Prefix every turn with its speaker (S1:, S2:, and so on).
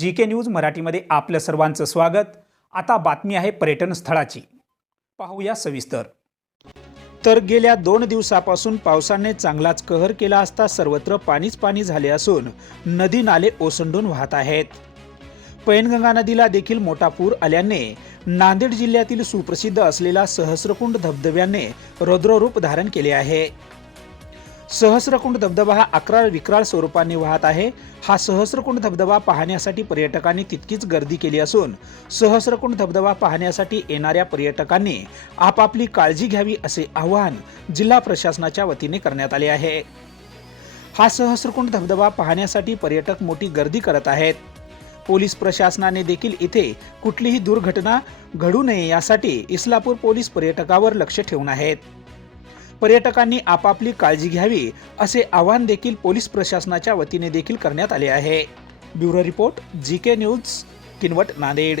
S1: जी K news मराठीमध्ये आपलं सर्वांचं स्वागत. आता बातमी आहे पर्यटन स्थळाची. पाहूया सविस्तर. तर गेल्या दोन दिवसापासून पावसाने चांगलाच कहर केला असता सर्वत्र पाणीच पाणी झाले असून नदी नाले ओसंडून वाहत आहेत. पैनगंगा नदीला देखील मोठा पूर आल्याने नांदेड जिल्ह्यातील सुप्रसिद्ध असलेला सहस्रकुंड धबधब्याने रौद्ररूप धारण केले आहे. सहस्रकुंड धबधबा हा अकरा विक्राळ स्वरूपाने वाहत आहे. हा सहस्रकुंड धबधबा पाहण्यासाठी पर्यटकांनी तितकीच गर्दी केली असून सहस्रकुंड धबधबा पाहण्यासाठी येणाऱ्या पर्यटकांनी आपापली काळजी घ्यावी असे आवाहन जिल्हा प्रशासनाच्या वतीने करण्यात आले आहे. हा सहस्रकुंड धबधबा पाहण्यासाठी पर्यटक मोठी गर्दी करत आहेत. पोलीस प्रशासनाने देखील इथे कुठलीही दुर्घटना घडू नये यासाठी इस्लापूर पोलीस पर्यटकावर लक्ष ठेवून आहेत. पर्यटकांनी आपापली काळजी घ्यावी असे आवाहन देखील पोलीस प्रशासनाच्या वतीने देखील करण्यात आले आहे. Bureau report G K news Kinwat Nanded.